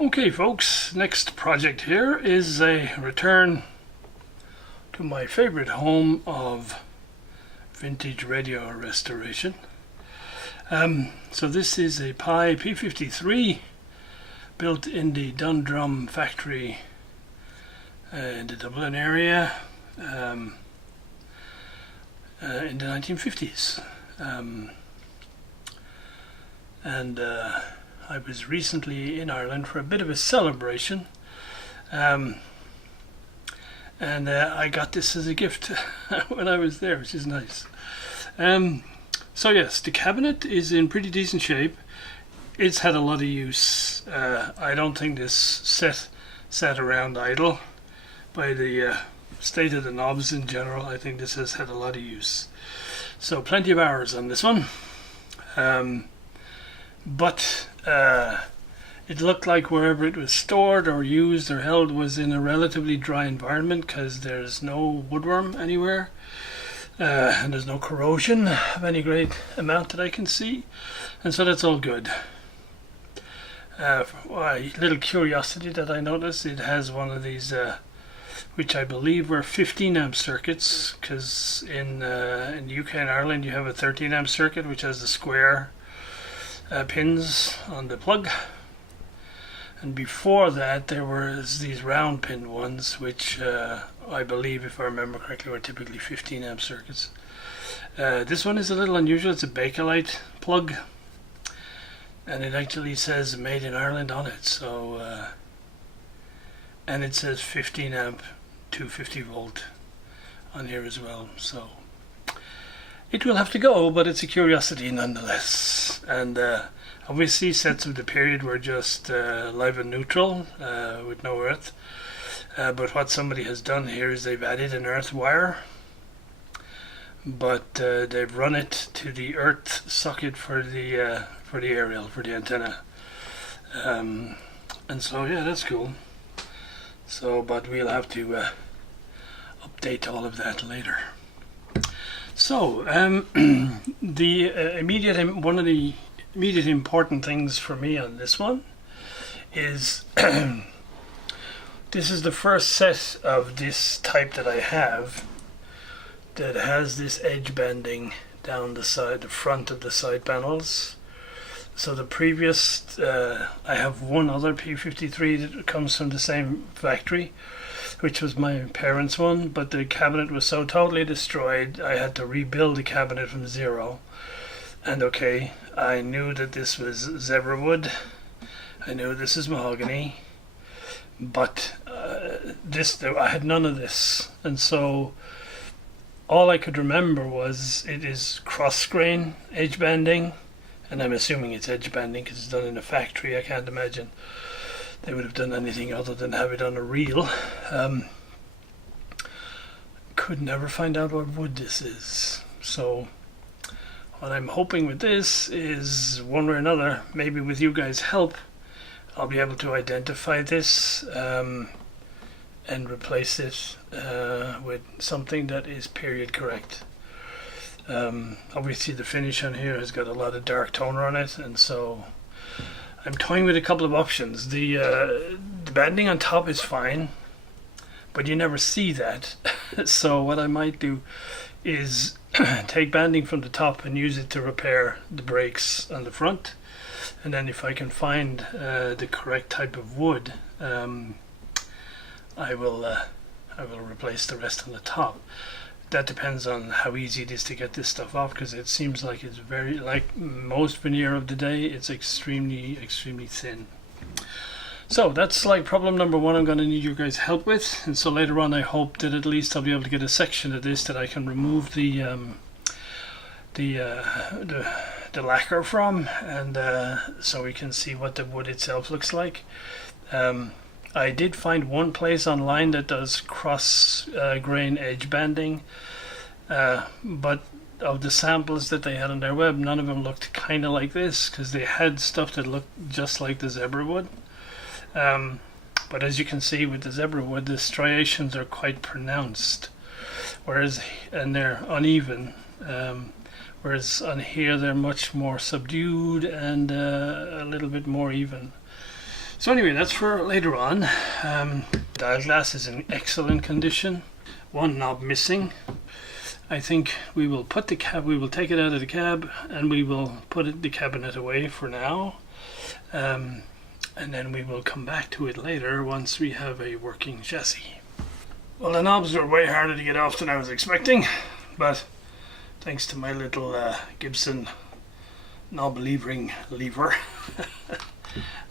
Okay folks, next project here is a return to my favorite home of vintage radio restoration. So this is a PYE P53 built in the Dundrum factory in the Dublin area in the 1950s. I was recently in Ireland for a bit of a celebration, and I got this as a gift when I was there, which is nice. So yes, the cabinet is in pretty decent shape. It's had a lot of use. I don't think this sat around idle. By the state of the knobs in general, I think this has had a lot of use. So plenty of hours on this one. But it looked like wherever it was stored or used or held was in a relatively dry environment, because there's no woodworm anywhere, and there's no corrosion of any great amount that I can see, and so that's all good. A little curiosity that I noticed, it has one of these which I believe were 15 amp circuits, because in the UK and Ireland you have a 13 amp circuit which has the square pins on the plug, and before that there was these round pin ones which I believe, if I remember correctly, were typically 15 amp circuits. This one is a little unusual. It's a Bakelite plug, and it actually says made in Ireland on it, so and it says 15 amp 250 volt on here as well, so it will have to go, but it's a curiosity nonetheless. And obviously sets of the period were just live and neutral with no earth. But what somebody has done here is they've added an earth wire, but they've run it to the earth socket for the aerial, for the antenna. And so yeah, that's cool. So, but we'll have to update all of that later. So, one of the immediate important things for me on this one is this is the first set of this type that I have that has this edge banding down the side, the front of the side panels. So the previous, I have one other P53 that comes from the same factory, which was my parents' one, but the cabinet was so totally destroyed I had to rebuild the cabinet from zero. And okay, I knew that this was zebra wood, I knew this is mahogany, but I had none of this, and so all I could remember was it is cross grain edge banding, and I'm assuming it's edge banding because it's done in a factory. I can't imagine they would have done anything other than have it on a reel. Could never find out what wood this is. So what I'm hoping with this is, one way or another, maybe with you guys' help, I'll be able to identify this and replace it with something that is period correct. Obviously the finish on here has got a lot of dark toner on it, and so I'm toying with a couple of options. The banding on top is fine, but you never see that. So what I might do is take banding from the top and use it to repair the brakes on the front, and then if I can find the correct type of wood, I will replace the rest on the top. That depends on how easy it is to get this stuff off, because it seems like it's very, like most veneer of the day, it's extremely thin. So that's like problem number one I'm going to need your guys' help with, and so later on I hope that at least I'll be able to get a section of this that I can remove the lacquer from, and so we can see what the wood itself looks like. I did find one place online that does cross grain edge banding, but of the samples that they had on their web, none of them looked kind of like this, because they had stuff that looked just like the zebra wood. But as you can see with the zebra wood, the striations are quite pronounced, and they're uneven, whereas on here they're much more subdued and a little bit more even. So anyway, that's for later on. Dial glass is in excellent condition. One knob missing. I think we will put the cab. We will take it out of the cab and we will put the cabinet away for now. And then we will come back to it later once we have a working chassis. Well, the knobs were way harder to get off than I was expecting, but thanks to my little Gibson knob levering lever,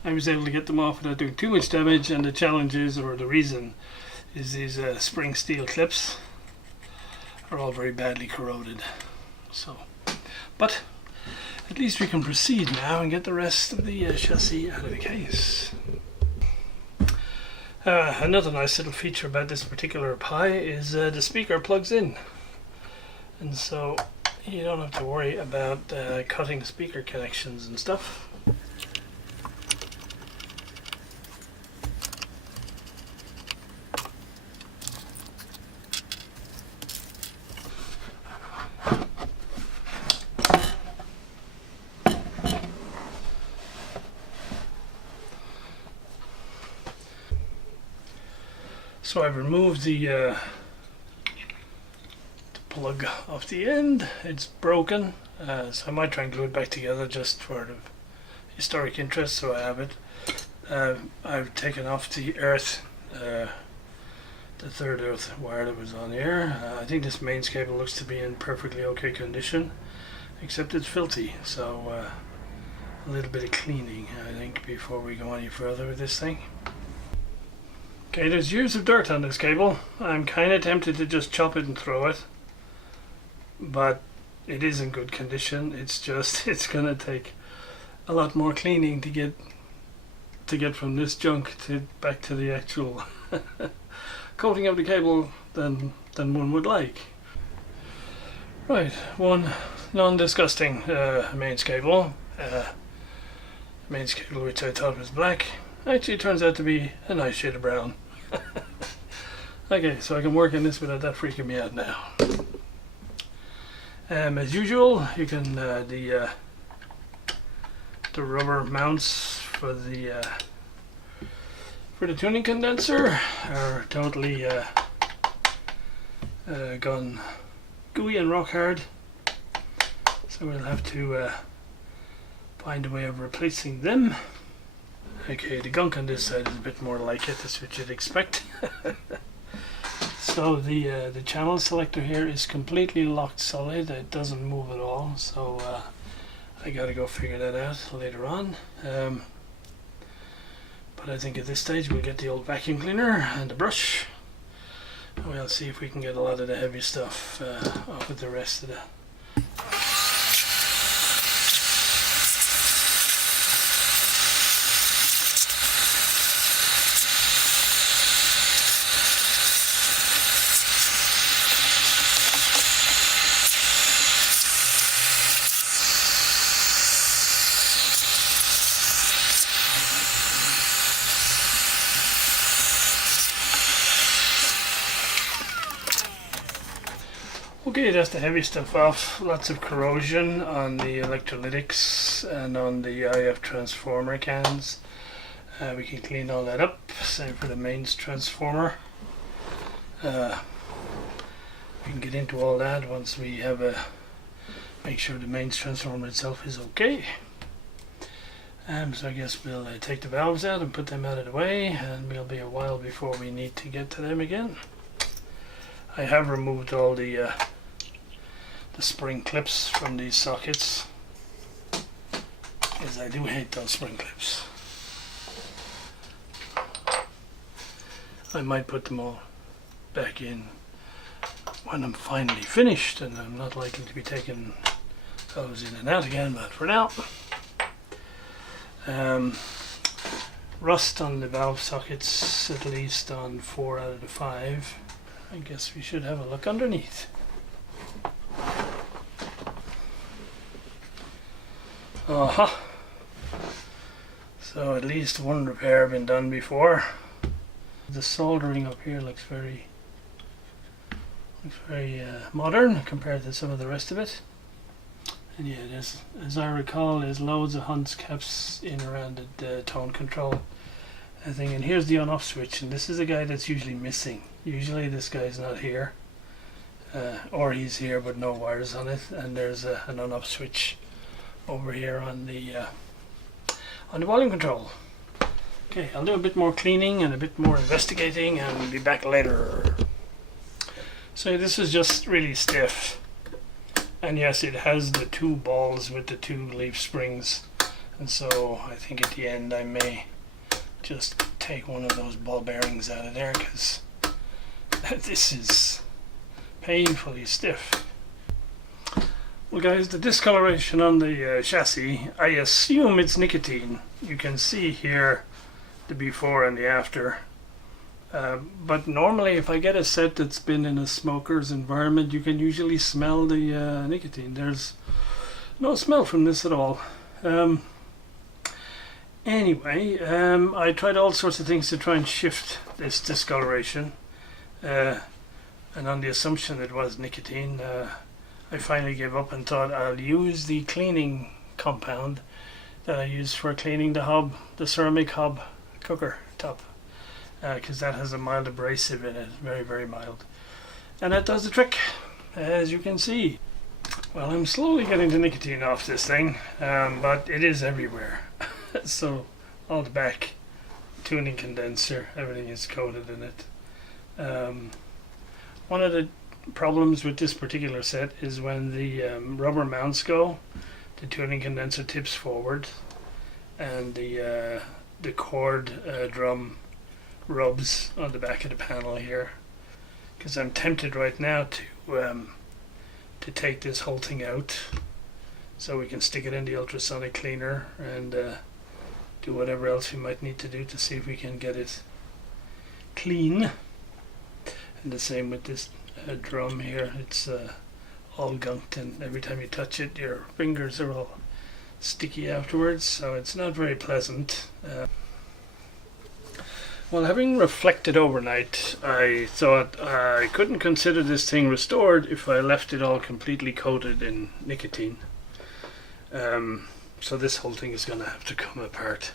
I was able to get them off without doing too much damage. And the challenge is, or the reason, is these spring steel clips are all very badly corroded. So, but at least we can proceed now and get the rest of the chassis out of the case. Another nice little feature about this particular Pi is the speaker plugs in, and so you don't have to worry about cutting speaker connections and stuff. So I've removed the plug off the end. It's broken, so I might try and glue it back together just for the historic interest, so I have it. I've taken off the earth, the third earth wire that was on here. I think this mains cable looks to be in perfectly okay condition, except it's filthy, so a little bit of cleaning I think before we go any further with this thing. Okay, there's years of dirt on this cable. I'm kind of tempted to just chop it and throw it, but it is in good condition. It's just, it's gonna take a lot more cleaning to get from this junk to back to the actual coating of the cable than one would like. Right, one non-disgusting mains cable. Mains cable which I thought was black actually turns out to be a nice shade of brown. Okay, so I can work in this without that freaking me out now. As usual, you can the rubber mounts for the tuning condenser are totally gone gooey and rock hard, so we'll have to find a way of replacing them. Okay, the gunk on this side is a bit more like it, that's what you'd expect. So the channel selector here is completely locked solid, it doesn't move at all, so I gotta go figure that out later on. But I think at this stage we'll get the old vacuum cleaner and a brush, and we'll see if we can get a lot of the heavy stuff off with the rest of the Okay, that's the heavy stuff off. Lots of corrosion on the electrolytics and on the IF transformer cans. We can clean all that up, same for the mains transformer. We can get into all that once we have make sure the mains transformer itself is okay. So I guess we'll take the valves out and put them out of the way, and we'll be a while before we need to get to them again. I have removed all the spring clips from these sockets, because I do hate those spring clips. I might put them all back in when I'm finally finished, and I'm not likely to be taking those in and out again, but for now. Rust on the valve sockets, at least on 4 out of the 5. I guess we should have a look underneath. So at least one repair been done before. The soldering up here looks very modern compared to some of the rest of it. And yeah, there's, as I recall, there's loads of Hunts caps in around the tone control. thing. And here's the on-off switch, and this is a guy that's usually missing. Usually this guy's not here, or he's here but no wires on it. And there's an on-off switch over here on the volume control. Okay, I'll do a bit more cleaning and a bit more investigating and be back later. So this is just really stiff, and yes, it has the two balls with the two leaf springs, and so I think at the end I may just take one of those ball bearings out of there, because this is painfully stiff. Well guys, the discoloration on the chassis, I assume it's nicotine. You can see here the before and the after. But normally if I get a set that's been in a smoker's environment, you can usually smell the nicotine. There's no smell from this at all. Anyway, I tried all sorts of things to try and shift this discoloration, and on the assumption it was nicotine, I finally gave up and thought I'll use the cleaning compound that I use for cleaning the hob, the ceramic hob cooker top, because that has a mild abrasive in it, very, very mild, and that does the trick, as you can see. Well, I'm slowly getting the nicotine off this thing, but it is everywhere. So all the back, tuning condenser, everything is coated in it. One of the problems with this particular set is when the rubber mounts go, the tuning condenser tips forward, and the cord drum rubs on the back of the panel here. Because I'm tempted right now to take this whole thing out, so we can stick it in the ultrasonic cleaner and do whatever else we might need to do to see if we can get it clean. And the same with this drum here. It's all gunked, and every time you touch it your fingers are all sticky afterwards, so it's not very pleasant. Well, having reflected overnight, I thought I couldn't consider this thing restored if I left it all completely coated in nicotine. So this whole thing is going to have to come apart.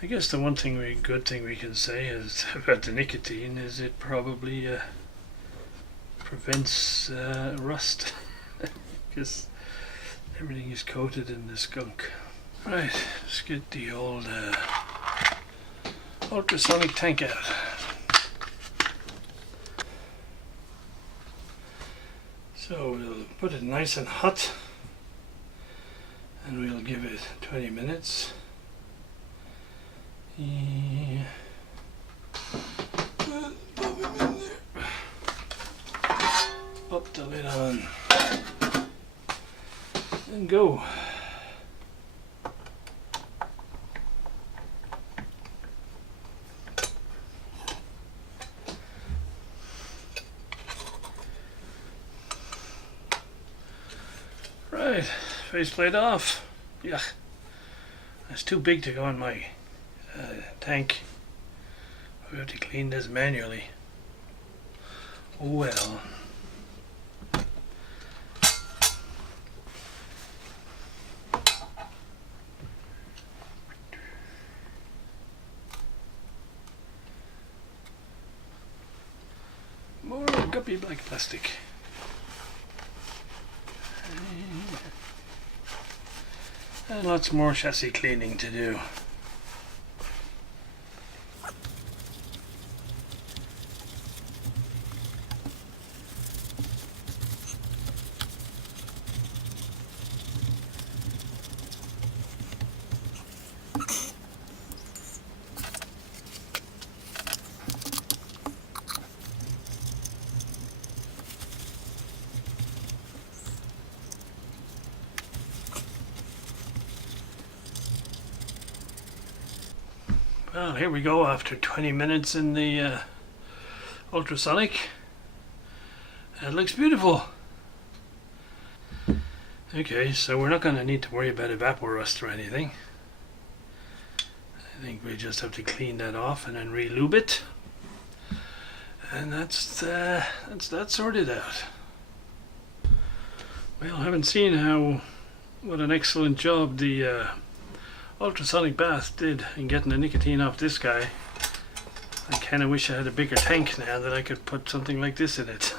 I guess the one good thing we can say is about the nicotine is it probably prevents rust, because everything is coated in this gunk. Right, let's get the old ultrasonic tank out. So we'll put it nice and hot, and we'll give it 20 minutes. Yeah. Pop him in there. Pop the lid on and go. Right, faceplate off. Yeah, it's too big to go in my tank. We have to clean this manually. Oh well. More guppy black plastic. And lots more chassis cleaning to do. Well, here we go after 20 minutes in the ultrasonic. It looks beautiful. Okay, so we're not going to need to worry about evaporust or anything. I think we just have to clean that off and then re-lube it. And that's that sorted out. Well, I haven't seen what an excellent job the ultrasonic bath did in getting the nicotine off this guy. I kind of wish I had a bigger tank now that I could put something like this in it.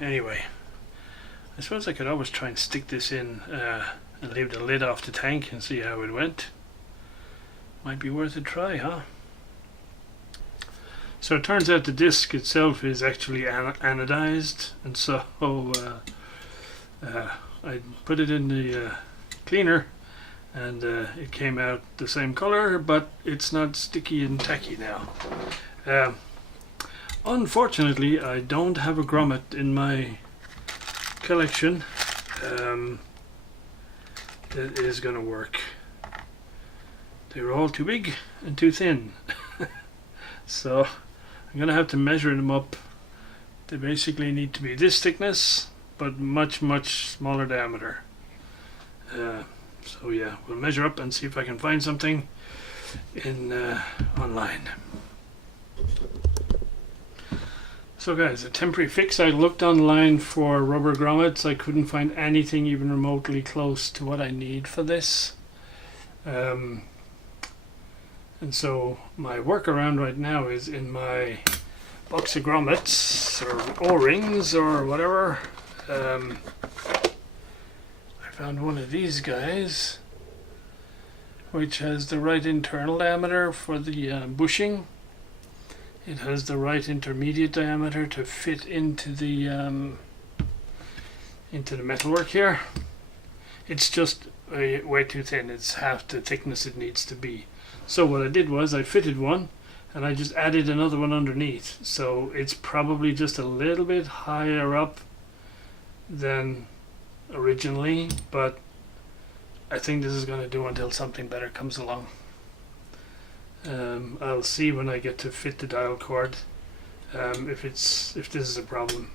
Anyway, I suppose I could always try and stick this in and leave the lid off the tank and see how it went. Might be worth a try, huh? So it turns out the disc itself is actually anodized, and so I put it in the cleaner and it came out the same color, but it's not sticky and tacky now. Unfortunately, I don't have a grommet in my collection that is going to work. They're all too big and too thin. So I'm going to have to measure them up. They basically need to be this thickness, but much smaller diameter. So yeah, we'll measure up and see if I can find something in online. So guys, a temporary fix. I looked online for rubber grommets. I couldn't find anything even remotely close to what I need for this. And so my workaround right now is in my box of grommets or O-rings or whatever. I found one of these guys which has the right internal diameter for the bushing. It has the right intermediate diameter to fit into the metalwork here. It's just way too thin. It's half the thickness it needs to be. So what I did was I fitted one and I just added another one underneath. So it's probably just a little bit higher up than originally, but I think this is going to do until something better comes along. I'll see when I get to fit the dial cord if this is a problem.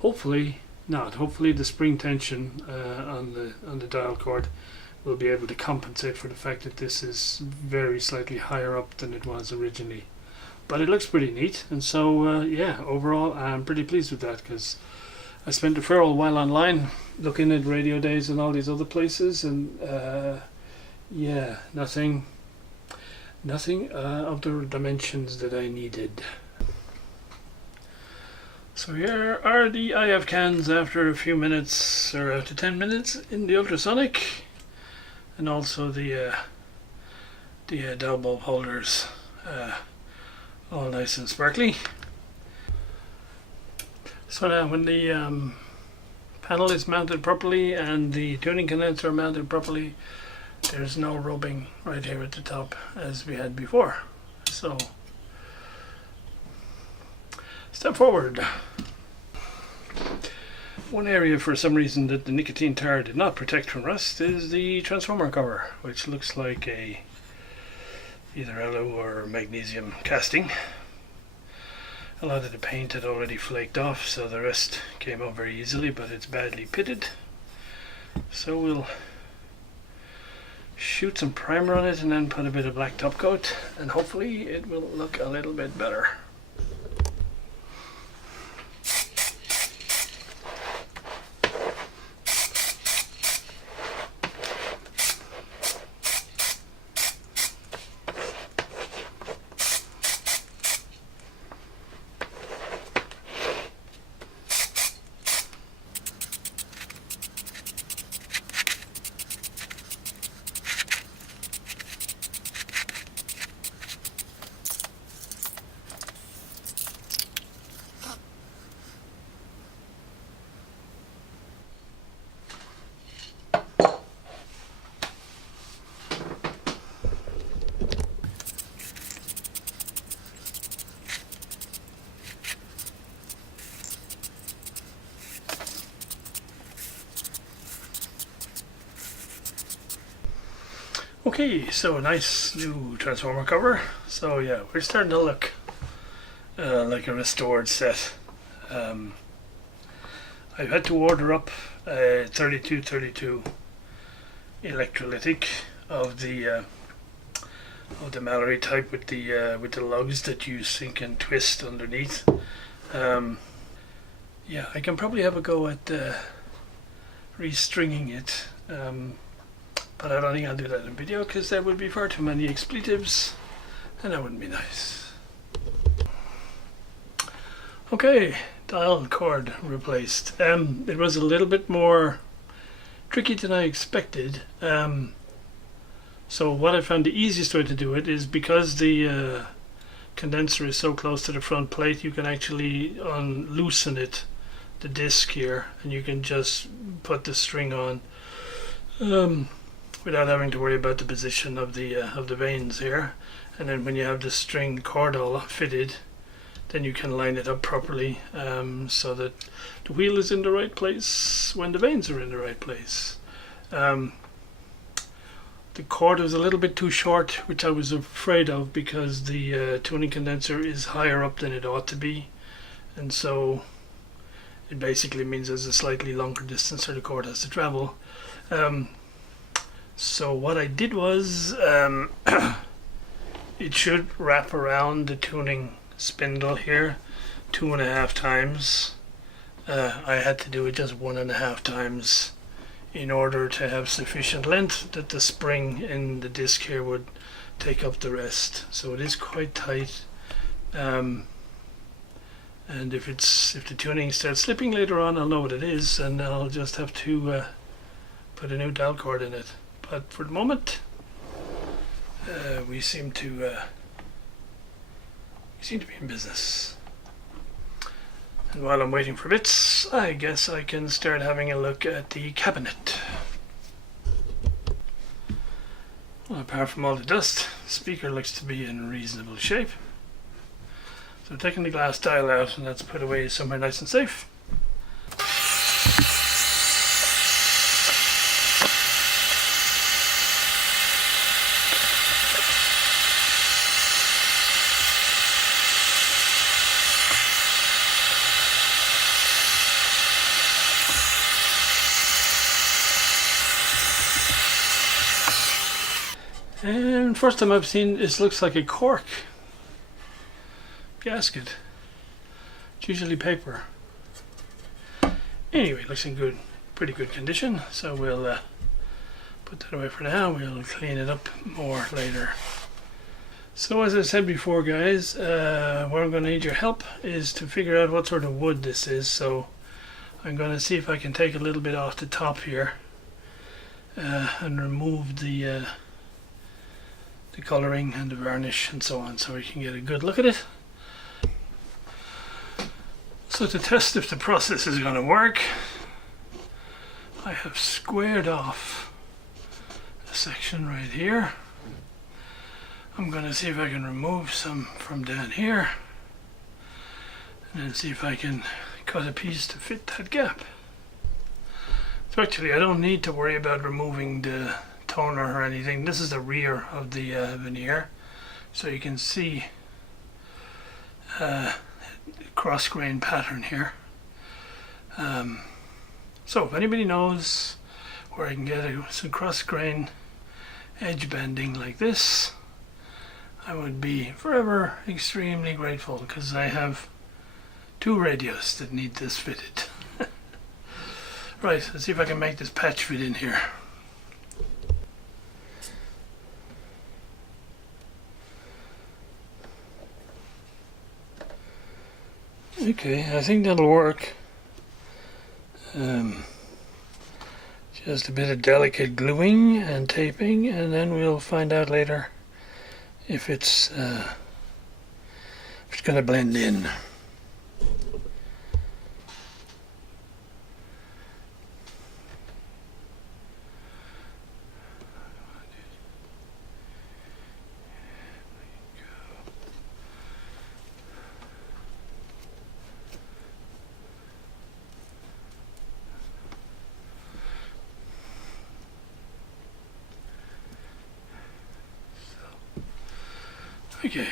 Hopefully not. Hopefully the spring tension on the dial cord will be able to compensate for the fact that this is very slightly higher up than it was originally. But it looks pretty neat, and so yeah, overall I'm pretty pleased with that, because I spent a fair old while online looking at Radio Days and all these other places, and yeah, nothing of the dimensions that I needed. So here are the IF cans after a few minutes, or after 10 minutes in the ultrasonic, and also the dial bulb holders, all nice and sparkly. So now when the panel is mounted properly and the tuning condenser are mounted properly, there's no rubbing right here at the top as we had before. So step forward. One area for some reason that the nicotine tar did not protect from rust is the transformer cover, which looks like either alloy or magnesium casting. A lot of the paint had already flaked off, so the rest came out very easily, but it's badly pitted. So we'll shoot some primer on it and then put a bit of black top coat, and hopefully it will look a little bit better. Okay, so a nice new transformer cover. So yeah, we're starting to look like a restored set. I've had to order up a 3232 electrolytic of the Mallory type with the lugs that you sink and twist underneath. Yeah, I can probably have a go at restringing it, but I don't think I'll do that in a video because there would be far too many expletives and that wouldn't be nice. Okay, dial cord replaced. It was a little bit more tricky than I expected. So what I found the easiest way to do it is because the condenser is so close to the front plate, you can actually loosen it, the disc here, and you can just put the string on without having to worry about the position of the vanes here. And then when you have the string cord all fitted, then you can line it up properly so that the wheel is in the right place when the vanes are in the right place. The cord was a little bit too short, which I was afraid of because the tuning condenser is higher up than it ought to be, and so it basically means there's a slightly longer distance the cord has to travel. So what I did was it should wrap around the tuning spindle here 2.5 times. I had to do it just 1.5 times in order to have sufficient length that the spring in the disc here would take up the rest. So it is quite tight, and if the tuning starts slipping later on, I'll know what it is and I'll just have to put a new dial cord in it. But for the moment we seem to be in business. And while I'm waiting for bits, I guess I can start having a look at the cabinet. Well, apart from all the dust, the speaker looks to be in reasonable shape. So taking the glass dial out, and that's put away somewhere nice and safe. And first time I've seen this, looks like a cork gasket. It's usually paper. Anyway, it looks in pretty good condition. So we'll put that away for now. We'll clean it up more later. So as I said before, guys, where I'm going to need your help is to figure out what sort of wood this is. So I'm going to see if I can take a little bit off the top here and remove the colouring and the varnish and so on, so we can get a good look at it. So to test if the process is going to work, I have squared off a section right here. I'm going to see if I can remove some from down here and then see if I can cut a piece to fit that gap. So actually I don't need to worry about removing the toner or anything. This is the rear of the veneer, so you can see cross grain pattern here. So if anybody knows where I can get some cross grain edge bending like this, I would be forever extremely grateful, because I have 2 radios that need this fitted. Right, let's see if I can make this patch fit in here. Okay, I think that'll work. Just a bit of delicate gluing and taping, and then we'll find out later if it's going to blend in. Okay.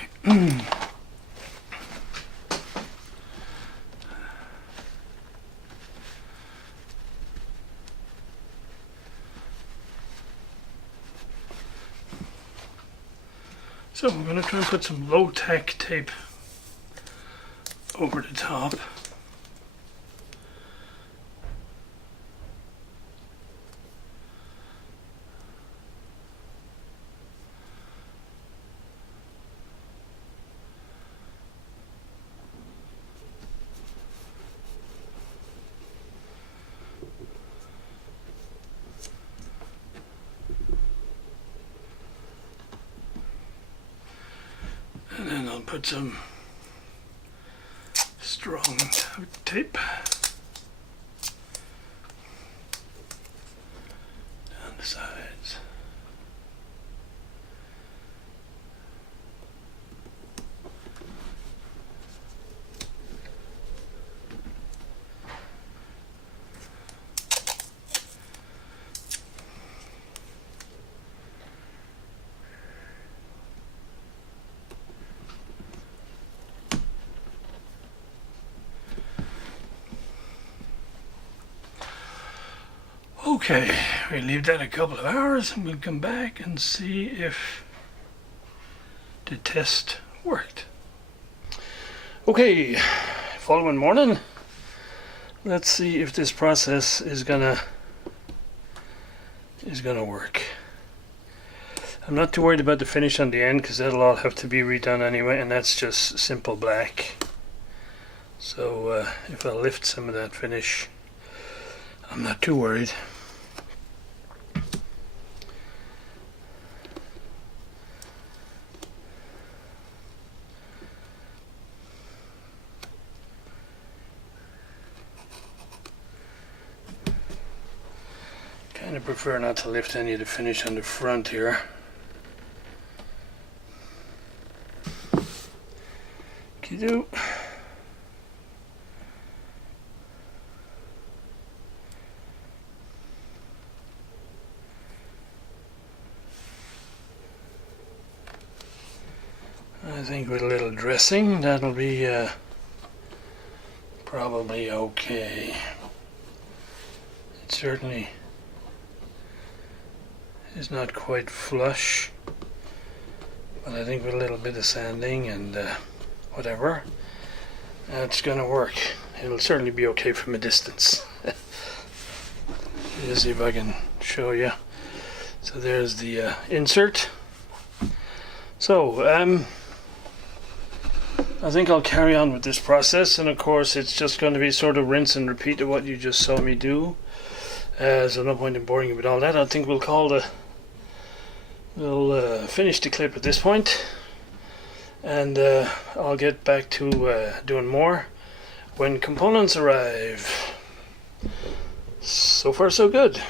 So I'm going to try and put some low-tack tape over the top. And then I'll put some strong tape down the sides. Okay, we leave that a couple of hours and we'll come back and see if the test worked. Okay, following morning, let's see if this process is gonna work. I'm not too worried about the finish on the end because that'll all have to be redone anyway, and that's just simple black. So if I lift some of that finish, I'm not too worried. I prefer not to lift any of the finish on the front here. Kiddo. I think with a little dressing that'll be probably okay. It certainly is not quite flush, but I think with a little bit of sanding and whatever, that's gonna work. It'll certainly be okay from a distance. Let's see if I can show you. So there's the insert. So I think I'll carry on with this process, and of course it's just going to be sort of rinse and repeat of what you just saw me do. So no point in boring you with all that. I think we'll finish the clip at this point, and I'll get back to doing more when components arrive. So far so good.